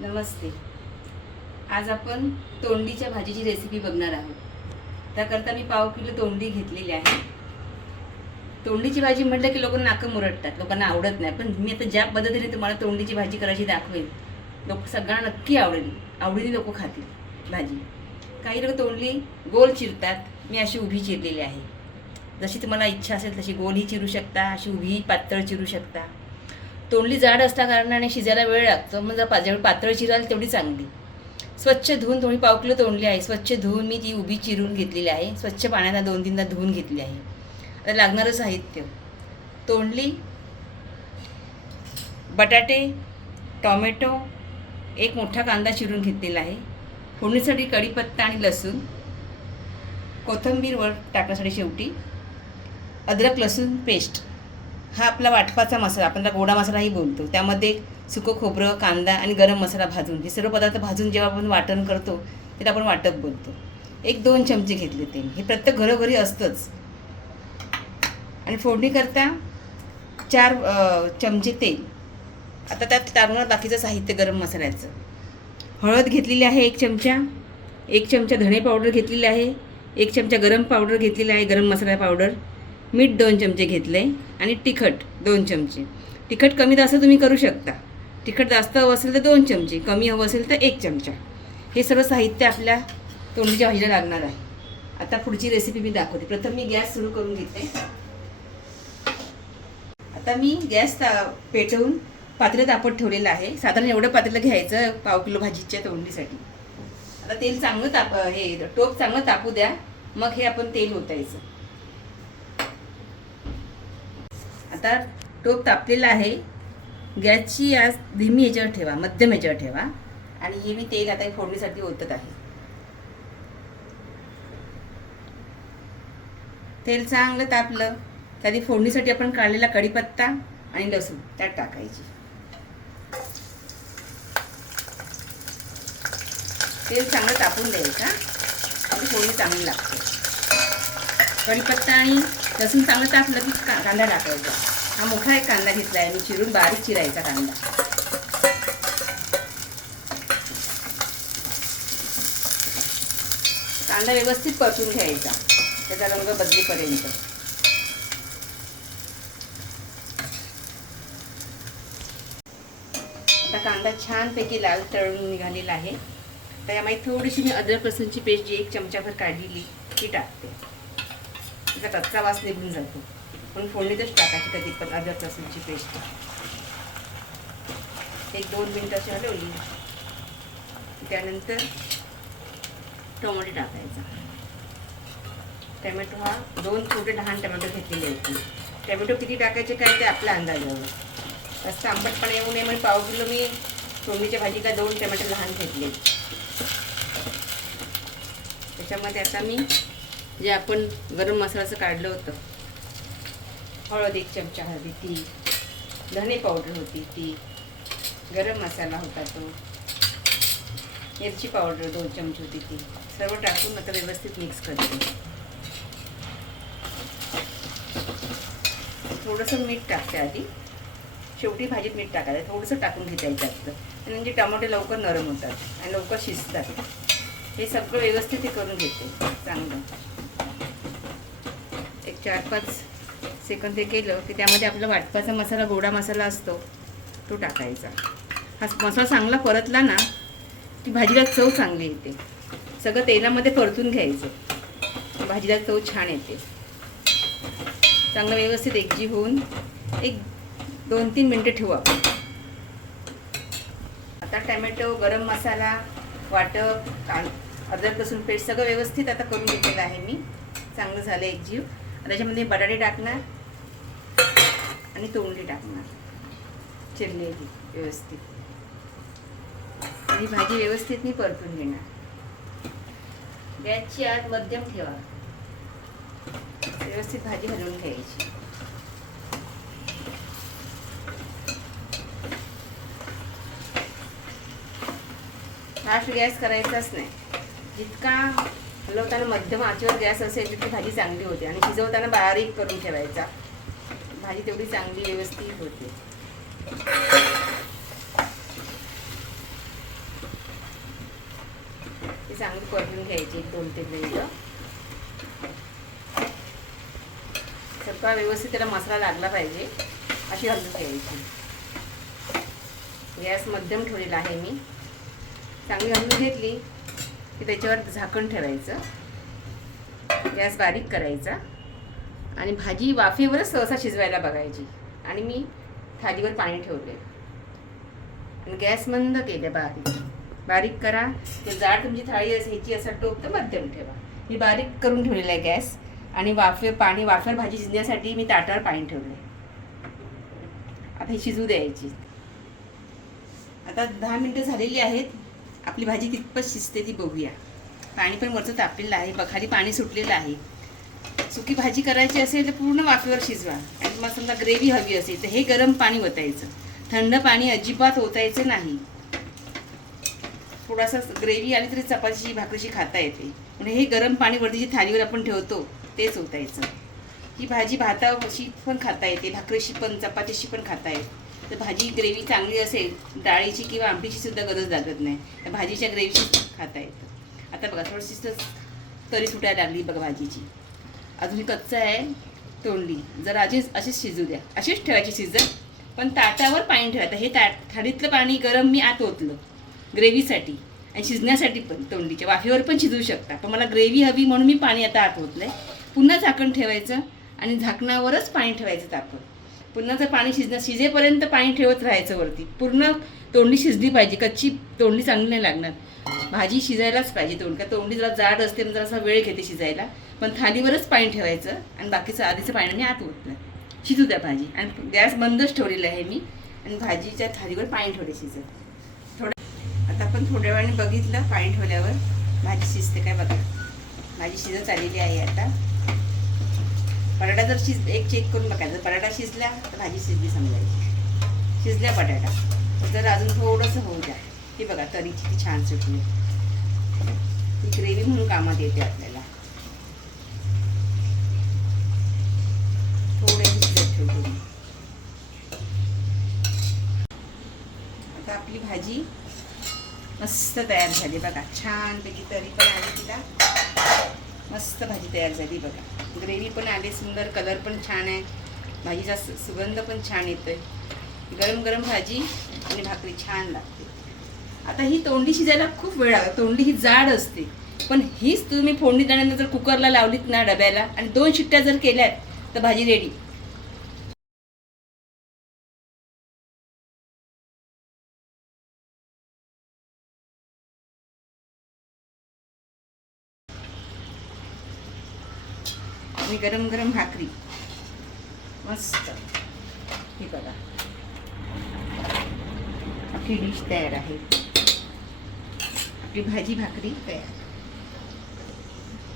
नमस्ते. आज आपण तोंडलीच्या भाजीची रेसिपी बघणार आहोत. त्याकरता मी पाव किलो तोंडली घेतलेली आहे. तोंडलीची भाजी म्हटलं की लोक नाकं मुरडतात, लोकांना आवडत नाही. पण मी आता ज्या पद्धतीने तुम्हाला तोंडलीची भाजी करायची दाखवेल, सगळ्यांना नक्की आवडेल. आवडीने लोक खातील भाजी. काही लोक तोंडली गोल चिरतात, मी अशी उभी चिरलेली आहे. जशी तुम्हाला इच्छा असेल तशी गोलही चिरू शकता, अशी उभी पातळ चिरू शकता. तोंडली जाड असल्या कारणाने शिजायला वेळ लागतो, मग जेवढी पातळ चिराल तेवढी चांगली. स्वच्छ धुवून, थोडी पाव किलो तोंडली आहे, स्वच्छ धुवून मी ती उभी चिरून घेतलेली आहे. स्वच्छ पाण्याला 2-3दा धुवून घेतली आहे. आता लागणारं साहित्य: तोंडली, बटाटे, टोमॅटो, एक मोठा कांदा चिरून घेतलेला आहे, फोडणीसाठी कढीपत्ता आणि लसूण, कोथिंबीर वर टाकण्यासाठी शेवटी, अद्रक लसूण पेस्ट. हा आपला वाटपाचा मसाला, आपण त्याला गोडा मसालाही बोलतो. त्यामध्ये सुकं खोबरं, कांदा आणि गरम मसाला भाजून, हे सर्व पदार्थ भाजून जेव्हा आपण वाटण करतो त्याला आपण वाटप बोलतो. 1-2 चमचे घेतले तेल, हे प्रत्येक घरोघरी असतंच. आणि फोडणी करता 4 चमचे तेल. आता त्यात टाकणार बाकीचं साहित्य गरम मसाल्याचं. हळद घेतलेली आहे 1 चमचा, 1 चमचा धणे पावडर घेतलेली आहे, 1 चमचा गरम पावडर घेतलेला आहे, गरम मसाला पावडर, मीठ 2 चमचे घेतले आणि तिखट 2 चमचे. तिखट कमी जास्त तुम्ही करू शकता. तिखट जास्त हवं असेल तर 2 चमचे, कमी हवं असेल तर 1 चमचा. हे सर्व साहित्य आपल्या तोंडलीच्या भाजीला लागणार आहे. आता पुढची रेसिपी मी दाखवते. प्रथम मी गॅस सुरू करून घेते. आता मी गॅस पेटवून पातेलं तापत ठेवलेलं आहे. साधारण एवढं पातेलं घ्यायचं पाव किलो भाजीच्या तोंडलीसाठी. आता तेल चांगलं हे टोप चांगलं तापू द्या, मग हे आपण तेल ओतायचं. आता टोप तापलेला आहे. गॅसची आज धीमी ह्याच्यावर ठेवा, मध्यम ह्याच्यावर ठेवा. आणि हे मी तेल आता फोडणीसाठी ओतत आहे. तेल चांगलं तापलं त्याआधी फोडणीसाठी आपण काढलेला कढीपत्ता आणि लसूण त्यात टाकायची. तेल चांगलं तापून द्यायचं, आणि फोडणी चांगली लागते. कढीपत्ता आणि लसूण चांगलं तापलं की कांदा टाकायचा. हा मोठा एक कांदा घेतला आहे मी चिरून, बारीक चिरायचा कांदा. कांदा व्यवस्थित परतून घ्यायचा, त्याचा रंग बदलेपर्यंत. आता कांदा छानपैकी लाल तळून निघालेला आहे. त्यामध्ये थोडीशी मी अद्रक लसूणची पेस्ट जी 1 चमचाभर काढलेली ती टाकते. त्याचा कच्चा वास निघून जातो. पण फोडणीतच टाकायची कधी पण अद्रक लसूणची पेस्ट. 1-2 मिनिटं अशी हलवली. त्यानंतर टोमॅटो टाकायचा. टोमॅटो हा 2 छोटे लहान टोमॅटो घेतलेले होते. टोमॅटो किती टाकायचे काय ते आपल्या अंदाजावर. जास्त आंबटपणा येऊ नये म्हणून पाव किलो मी तोंडलीच्या भाजीला 2 टोमॅटो लहान घेतले. त्याच्यामध्ये आता मी जे आपण गरम मसाल्याचं काढलं होतं, हळद 1 चमचा हळदी ती, धणे पावडर होती ती, गरम मसाला होता तो, मिरची पावडर 2 चमचे होती ती, सर्व टाकून आता व्यवस्थित मिक्स करते. थोडंसं मीठ टाकते आधी, शेवटी भाजीत मीठ टाकायचं. थोडंसं टाकून घेता जास्त, म्हणजे टमाटे लवकर नरम होतात आणि लवकर शिजतात. हे सगळं व्यवस्थित हे करून घेते चांगलं. 4-5 सेकंद ते केलं की त्यामध्ये आपला वाटपाचा मसाला, गोडा मसाला असतो तो टाकायचा. हा मसाला चांगला परतला ना की भाजीला चव चांगली येते. सगळं तेलामध्ये परतून घ्यायचं, भाजीला चव छान येते. चांगलं व्यवस्थित एकजीव होऊन 1-2-3 मिनटं ठेवू आपण. आता टोमॅटो, गरम मसाला, वाटप, अद्रक लसूण पेस्ट सगळं व्यवस्थित आता करून घेतलेलं आहे मी. चांगलं झालं एकजीव. त्याच्यामध्ये बटाटे टाकणार आणि तोंडली टाकणार चिरलेली व्यवस्थित. आणि भाजी व्यवस्थित मी परतून घेणार. गॅसची आग मध्यम ठेवा, व्यवस्थित भाजी हलवून घ्यायची. फास्ट गॅस करायचाच नाही. जितका हलवताना मध्यम आचेवर गॅस असेल तितकी भाजी चांगली होते. आणि शिजवताना बारीक करून ठेवायचा, भाजी तेवढी चांगली व्यवस्थित होते. चांगली परतून घ्यायची 2-3 मिनिटं. सगळा व्यवस्थित त्याला मसाला लागला पाहिजे अशी हलवून घ्यायची. गॅस मध्यम ठेवलेला आहे मी. चांगली हलवून घेतली की त्याच्यावर झाकण ठेवायचं. गॅस बारीक करायचा आणि भाजी वाफेवरच सहसा शिजवायला बघायची. आणि मी थालीवर पाणी ठेवले आणि गॅस मंद केले. बारीक करा. ते जाड तुमची थाळी ह्याची असा टोप तर मध्यम ठेवा. मी बारीक करून ठेवलेला आहे गॅस. आणि वाफेवर भाजी शिजण्यासाठी मी ताटावर पाणी ठेवले. आता ही शिजू द्यायची. आता 10 मिनिटं झालेली आहेत. आपली भाजी कितपत शिजते ती बघूया. पाणी पण वरचं तापलेलं आहे. खाली पाणी सुटलेलं आहे. सुकी भाजी करायची असेल तर पूर्ण वाफेवर शिजवा. आणि मग समजा ग्रेव्ही हवी असेल तर हे गरम पाणी ओतायचं. थंड पाणी अजिबात ओतायचं नाही. थोडासा ग्रेव्ही आली तरी चपातीची भाकरीची खाता येते. म्हणजे हे गरम पाणी वरती जी थालीवर आपण ठेवतो तेच ओतायचं. ही भाजी भाताशी पण खाता येते, भाकरीशी पण, चपातीशी पण खाता येते. तर भाजी ग्रेव्ही चांगली असेल डाळीची किंवा आमटीची सुद्धा गरज लागत नाही. तर भाजीच्या ग्रेव्हीशी खाता येतं. आता बघा थोडीशी तरी सुटायला लागली बघा भाजीची. अजून कच्चं आहे तोंडली. जर अशीच शिजू द्या. अशीच ठेवायची शिजत. पण ताटावर पाणी ठेवायचं. हे थाळीतलं पाणी गरम मी आत ओतलं ग्रेव्हीसाठी आणि शिजण्यासाठी पण. तोंडलीच्या वाफेवर पण शिजवू शकता. पण मला ग्रेव्ही हवी म्हणून मी पाणी आता आत ओतलं आहे. पुन्हा झाकण ठेवायचं आणि झाकणावरच पाणी ठेवायचं तापत. पुन्हा जर पाणी शिजेपर्यंत पाणी ठेवत राहायचं वरती. पूर्ण तोंडली शिजली पाहिजे. कच्ची तोंडली चांगली नाही लागणार. भाजी शिजायलाच पाहिजे. तोंडली जरा जाड असते म्हणजे जरासा वेळ घेते शिजायला. पण थालीवरच पाणी ठेवायचं आणि बाकीचं आधीचं पाण्याने आत ओतलं. शिजू द्या भाजी. आणि गॅस बंदच ठेवलेला आहे मी. आणि भाजीच्या थालीवर पाणी ठेवले शिजत. आता आपण थोड्या वेळाने बघितलं पाणी ठेवल्यावर भाजी शिजते काय बघा. भाजी शिजत आलेली आहे आता. बटाटा जर एक चेक करून बघायचं. बटाटा शिजला तर भाजी शिजली समजायची. शिजल्या बटाटा. जर अजून थोडंसं होऊ द्या. ही बघा तरीची छान सुटली. ही ग्रेव्ही म्हणून कामात येते आपल्याला. थोडं शिजत ठेवतो. आता आपली भाजी मस्त तयार झाली बघा. छानपैकी तरी पण आली तिला. मस्त भाजी तयार झाली बघा. ग्रेव्ही पण आली सुंदर. कलर पण छान आहे. भाजीचा सुगंध पण छान येतोय. गरम गरम भाजी आणि भाकरी छान लागते. आता ही तोंडली शिजायला खूप वेळ लागतो. तोंडली ही जाड असते. पण हीच तुम्ही फोडणी देण्यानंतर जर कुकरला लावलीत ना डब्याला आणि 2 शिट्ट्या जर केल्यात तर भाजी रेडी. आणि गरम गरम भाकरी मस्त. ही बघा आपली डिश तयार आहे. आपली भाजी भाकरी तयार.